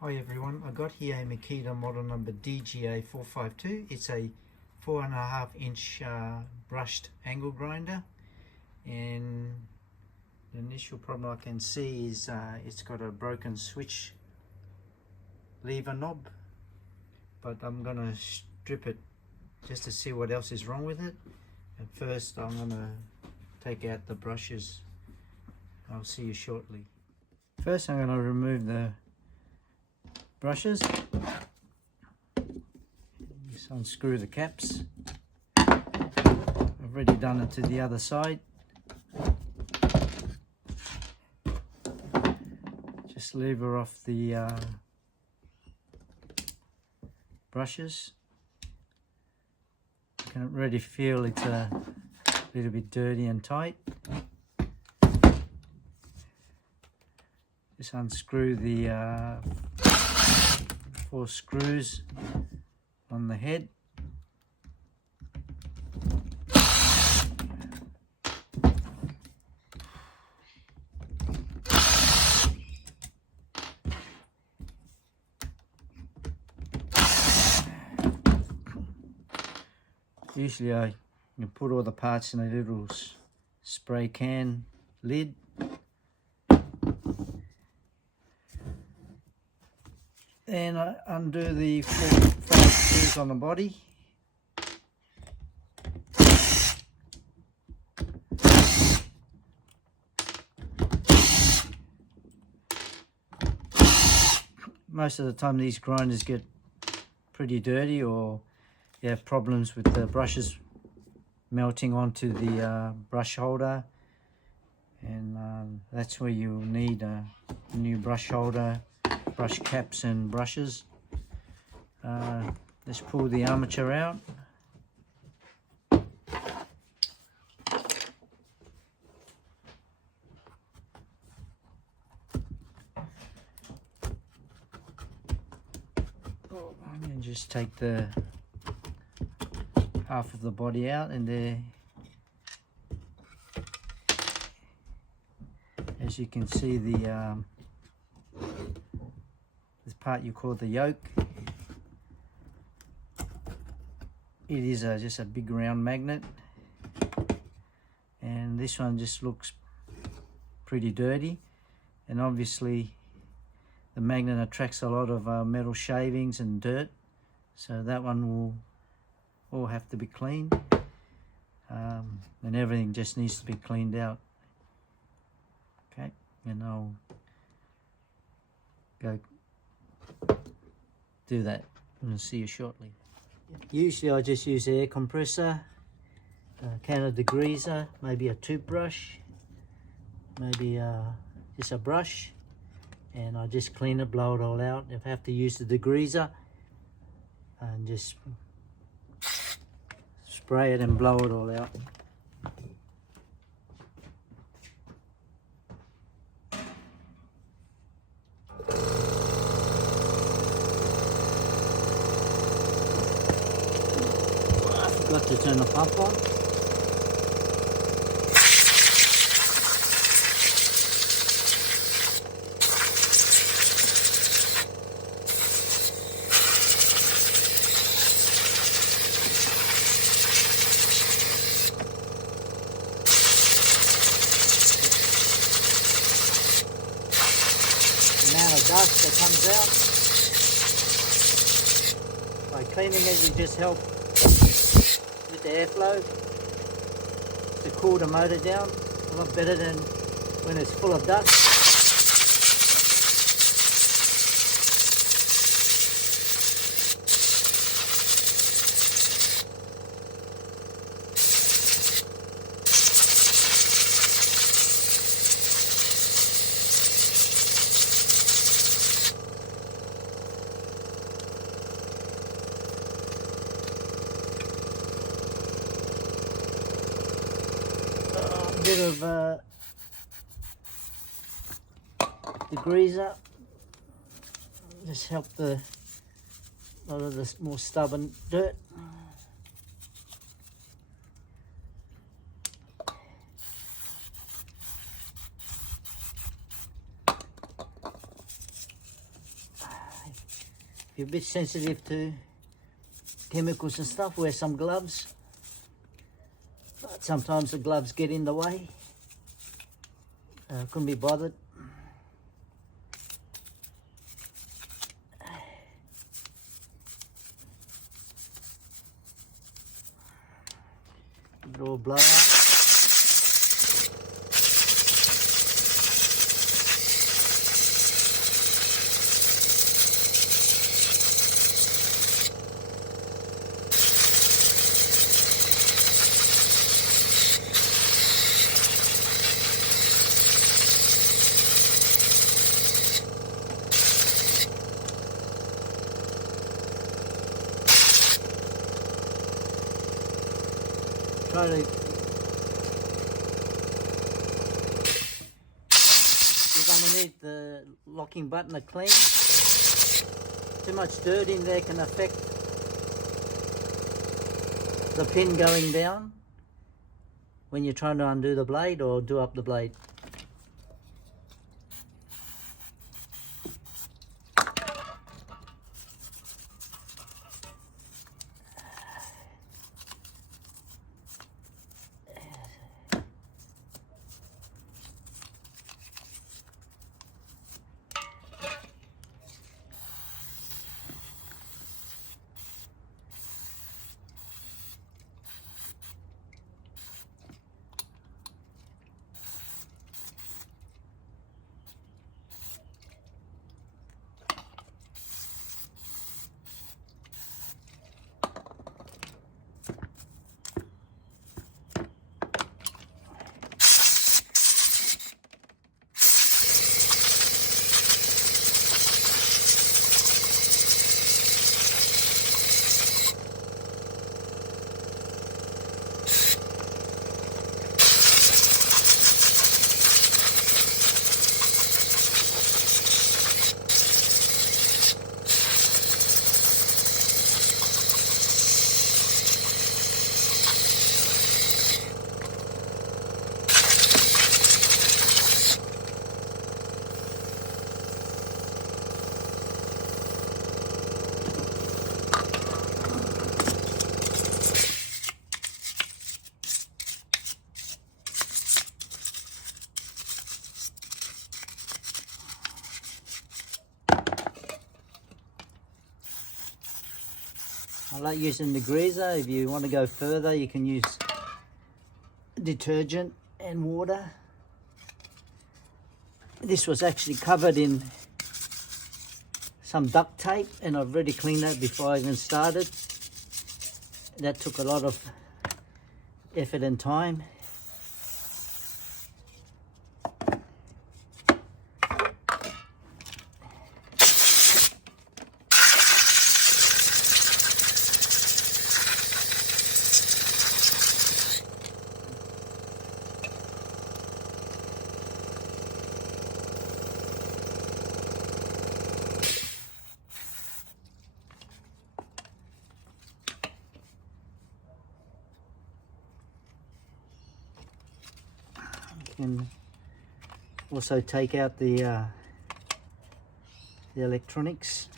Hi everyone, I got here a Makita model number DGA452. It's a 4.5 inch brushed angle grinder, and the initial problem I can see is it's got a broken switch lever knob, but I'm gonna strip it just to see what else is wrong with it. And first I'm gonna take out the brushes. I'll see you shortly. First I'm gonna remove the brushes. Just unscrew the caps. I've already done it to the other side. Just lever off the brushes. You can already feel it's a little bit dirty and tight. Just unscrew the 4 screws on the head. Usually I put all the parts in a little spray can lid. Then I undo the 5 screws on the body. Most of the time these grinders get pretty dirty, or you have problems with the brushes melting onto the brush holder, and that's where you'll need a new brush holder, brush caps and brushes. Let's pull the armature out. And just take the half of the body out, and there, as you can see, the this part you call the yoke. It is just a big round magnet, and this one just looks pretty dirty, and obviously the magnet attracts a lot of metal shavings and dirt, so that one will all have to be cleaned, and everything just needs to be cleaned out. Okay, and I'll go do that, and I'll see you shortly. Usually I just use air compressor, a can of degreaser, maybe a toothbrush, maybe just a brush, and I just clean it, blow it all out. If I have to use the degreaser, and just spray it and blow it all out. Got to turn the pump on. The amount of dust that comes out by cleaning it, you just help with the airflow to cool the motor down a lot better than when it's full of dust. Bit of degreaser, just help a lot of the more stubborn dirt. you're a bit sensitive to chemicals and stuff, wear some gloves. But sometimes the gloves get in the way. Couldn't be bothered. Give it all blow out. Try to get underneath the locking button to clean. Too much dirt in there can affect the pin going down when you're trying to undo the blade or do up the blade. I like using the degreaser. If you want to go further, you can use detergent and water. This was actually covered in some duct tape, and I've already cleaned that before I even started. That took a lot of effort and time. Can also take out the electronics,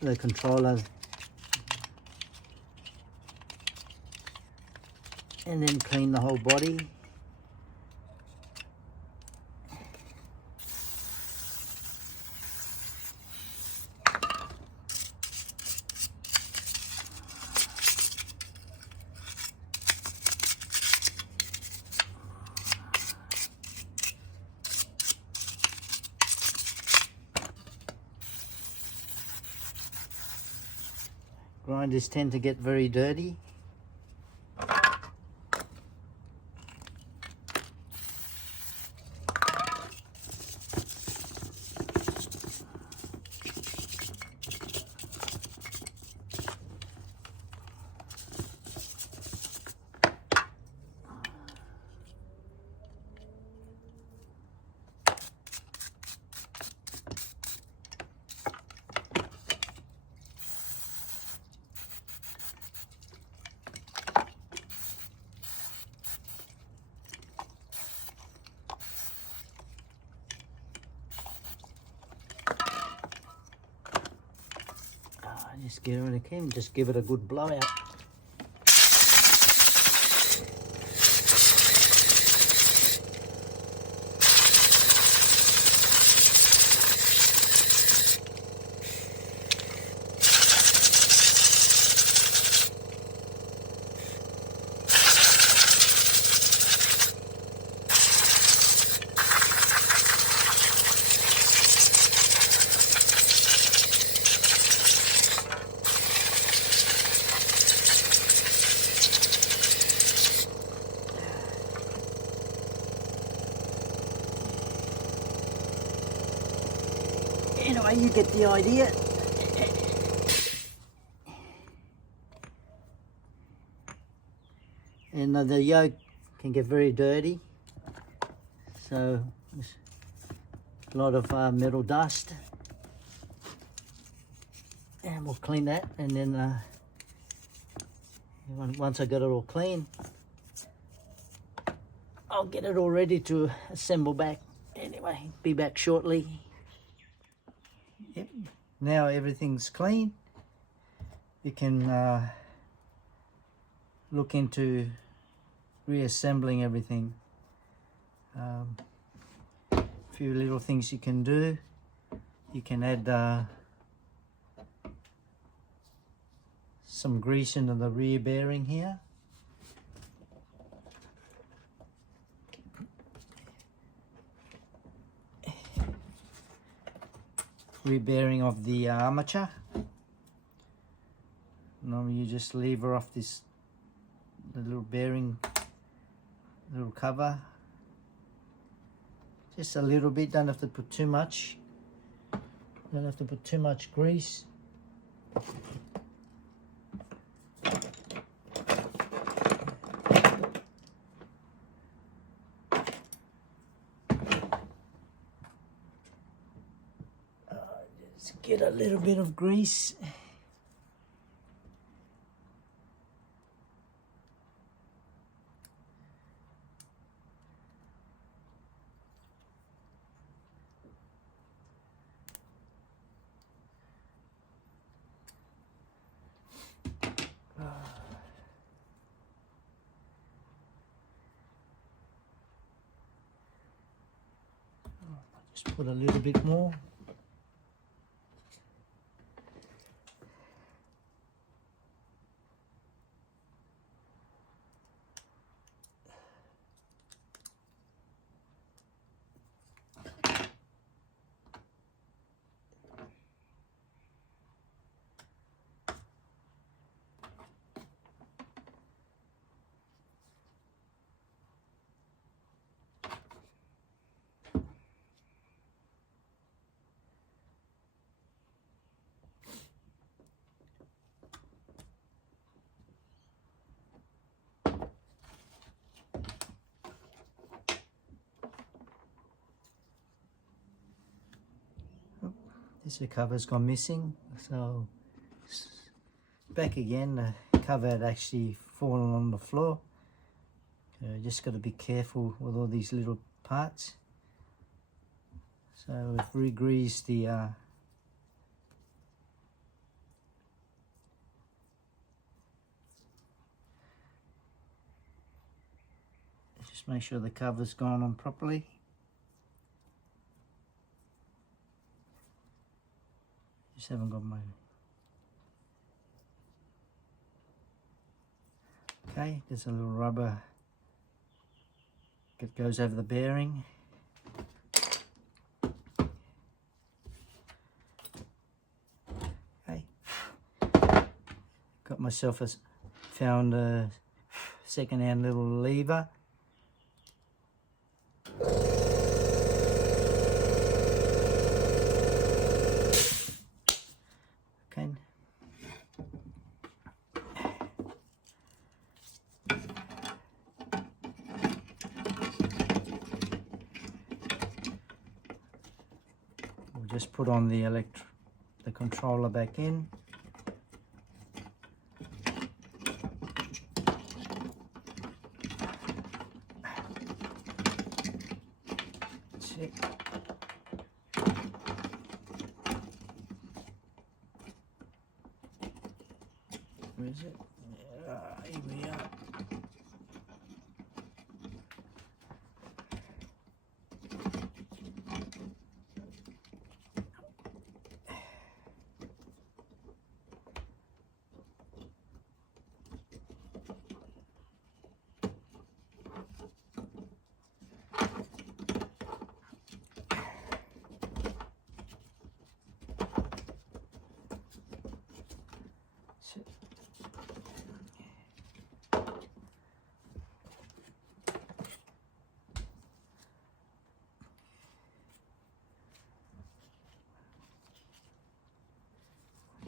the controller, and then clean the whole body. Grinders tend to get very dirty. Just get it again, just give it a good blowout. Anyway, you get the idea. And the yoke can get very dirty, so there's a lot of metal dust, and we'll clean that. And then once I got it all clean, I'll get it all ready to assemble back. Anyway, be back shortly. Yep. Now everything's clean. You can look into reassembling everything. A few little things you can do. You can add some grease into the rear bearing here. Rear bearing of the armature. Normally you just lever off the little bearing, little cover. Just a little bit, don't have to put too much. Don't have to put too much grease. Just get a little bit of grease. Just put a little bit more. This cover's gone missing, so back again. The cover had actually fallen on the floor. Just got to be careful with all these little parts. So we've re-greased the just make sure the cover's gone on properly. Just haven't got my... Okay, there's a little rubber that goes over the bearing. Okay, got myself found a second-hand little lever. Just put on the controller back in. That's it. Where is it? Here we are.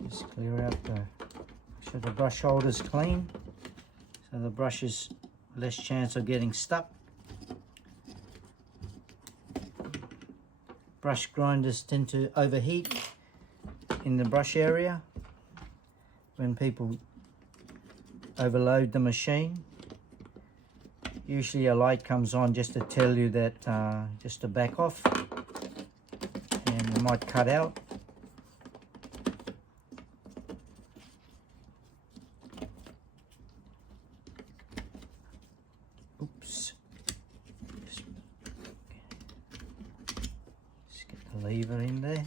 Just clear out the, make sure the brush holder's clean, so the brush is less chance of getting stuck. Brush grinders tend to overheat in the brush area when people overload the machine. Usually a light comes on just to tell you that, just to back off, and it might cut out. Oops. Just get the lever in there.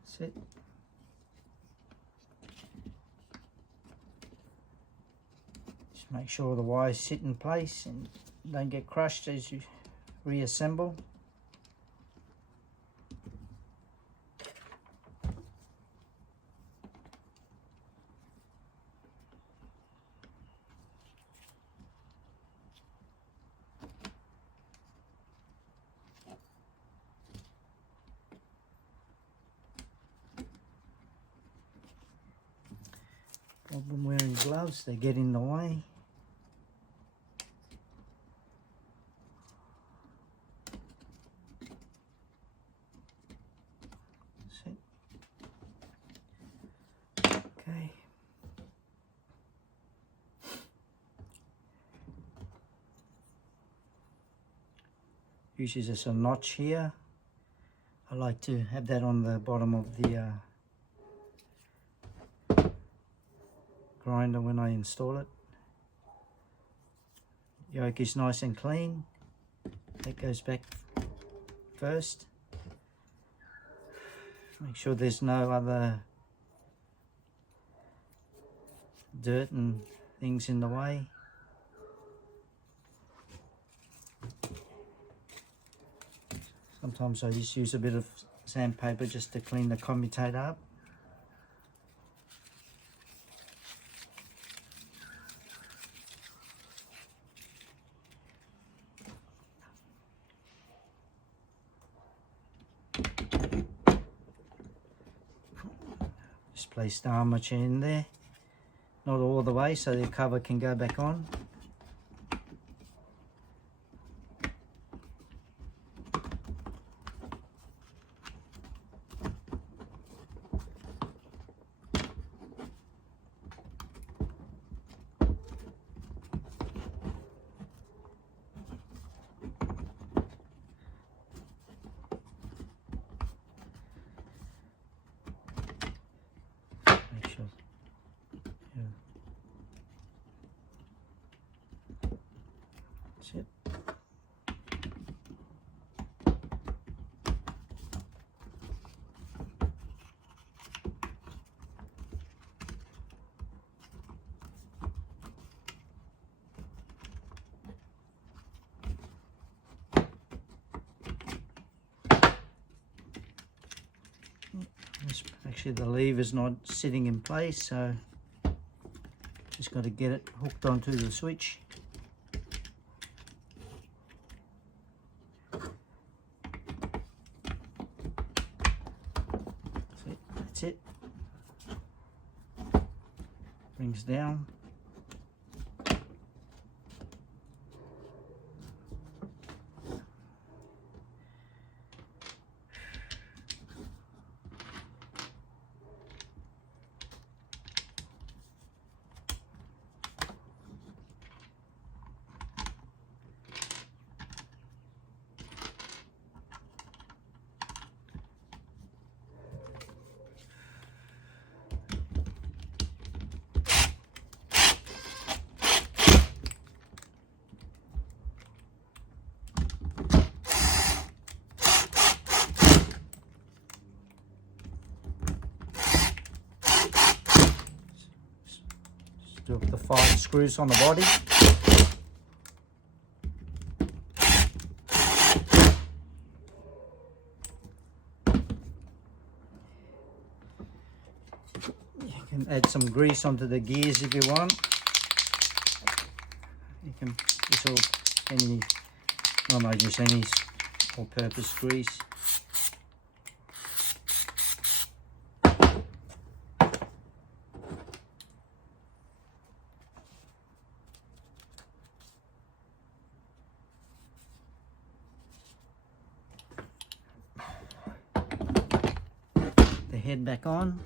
That's it. Just make sure the wires sit in place and don't get crushed as you reassemble. Problem wearing gloves, they get in the way. That's it. Okay. Usually there's a notch here. I like to have that on the bottom of the grinder when I install it. Yoke is nice and clean. That goes back first. Make sure there's no other dirt and things in the way. Sometimes I just use a bit of sandpaper just to clean the commutator up. Just place the armature in there, not all the way, so the cover can go back on. That's it. Actually, the lever's not sitting in place, so just got to get it hooked onto the switch. That's it. Brings down. do the 5 screws on the body. You can add some grease onto the gears if you want. You can just any all-purpose grease. The head back on.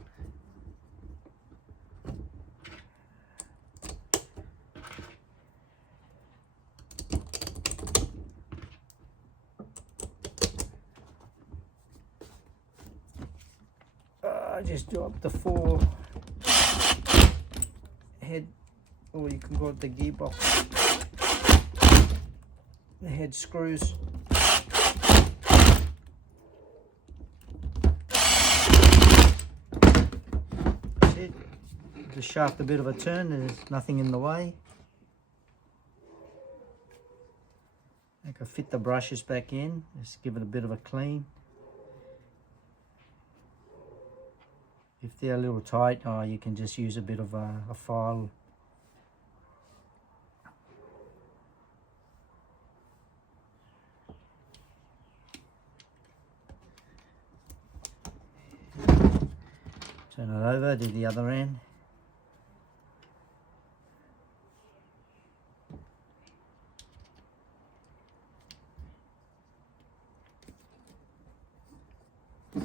I just drop the 4 head, or you can go with the gearbox, the head screws. That's it. Just shaft a bit of a turn, there's nothing in the way. I can fit the brushes back in, just give it a bit of a clean. If they're a little tight, you can just use a bit of a file. Turn it over, do the other end.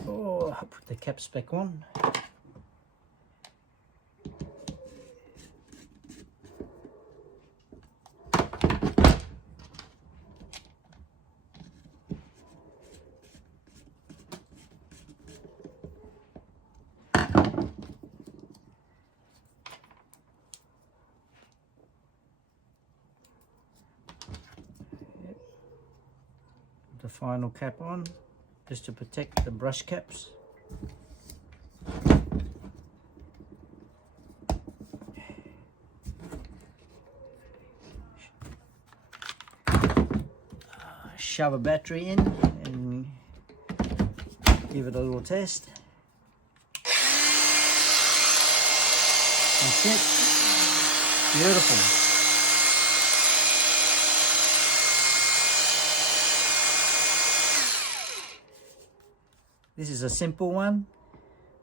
Oh, I'll put the caps back on. The final cap on, just to protect the brush caps. Shove a battery in and give it a little test. That's it. Beautiful. This is a simple one,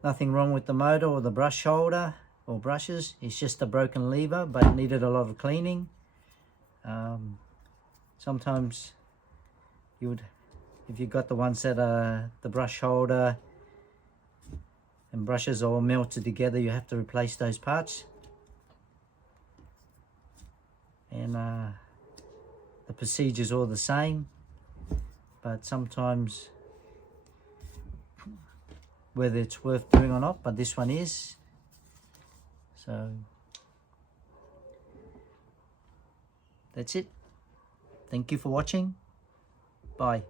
nothing wrong with the motor or the brush holder or brushes. It's just a broken lever, but it needed a lot of cleaning. Sometimes you would, if you got the ones that are the brush holder and brushes all melted together, you have to replace those parts. And the procedure's all the same, but sometimes whether it's worth doing or not, but this one is. So that's it. Thank you for watching. Bye.